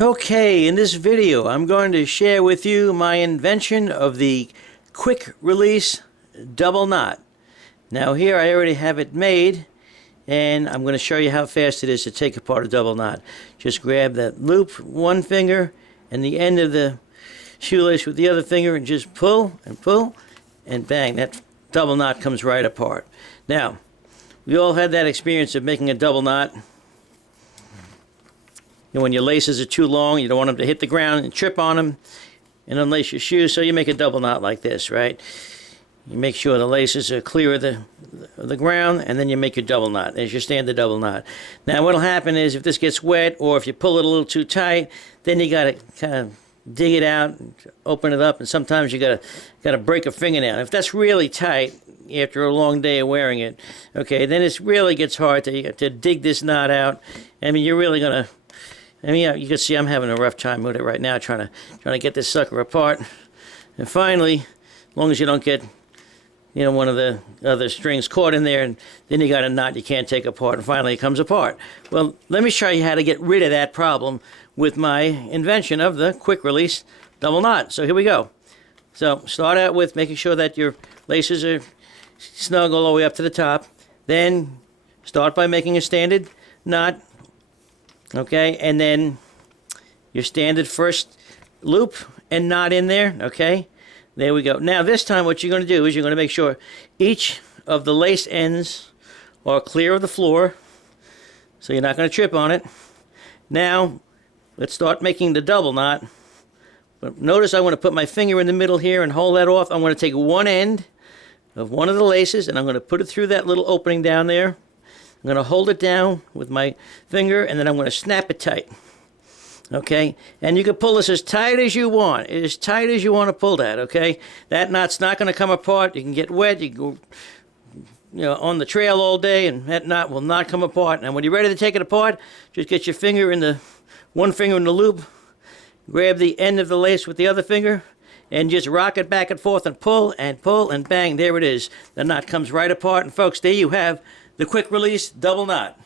Okay, in this video I'm going to share with you my invention of the quick release double knot. Now here I already have it made, and I'm going to show you how fast it is to take apart a double knot. Just grab that loop, one finger, and the end of the shoelace with the other finger, and just pull, and bang, that double knot comes right apart. Now, we all had that experience of making a double knot. And when your laces are too long, you don't want them to hit the ground and trip on them and unlace your shoes, so you make a double knot like this, right? You make sure the laces are clear of the ground, and then you make your double knot. There's your standard double knot. Now what'll happen is if this gets wet, or if you pull it a little too tight, then you gotta kind of dig it out, open it up, and sometimes you gotta break a fingernail. If that's really tight after a long day of wearing it, okay, then it really gets hard to dig this knot out. I mean, you're really gonna, you can see I'm having a rough time with it right now, trying to get this sucker apart. And finally, as long as you don't get, one of the other strings caught in there, and then you got a knot you can't take apart, and finally it comes apart. Well, let me show you how to get rid of that problem with my invention of the quick release double knot. So here we go. So start out with making sure that your laces are snug all the way up to the top. Then start by making a standard knot. Okay, and then your standard first loop and knot in there. Okay, there we go. Now this time what you're going to do is you're going to make sure each of the lace ends are clear of the floor, so you're not going to trip on it. Now let's start making the double knot. But notice I want to put my finger in the middle here and hold that off. I'm going to take one end of one of the laces and I'm going to put it through that little opening down there. I'm going to hold it down with my finger, and then I'm going to snap it tight. Okay? And you can pull this as tight as you want. As tight as you want to pull that, okay? That knot's not going to come apart. You can get wet. You can go on the trail all day, and that knot will not come apart. And when you're ready to take it apart, just get your finger in one finger in the loop, grab the end of the lace with the other finger, and just rock it back and forth and pull, and bang, there it is. The knot comes right apart. And folks, there you have the quick release double knot.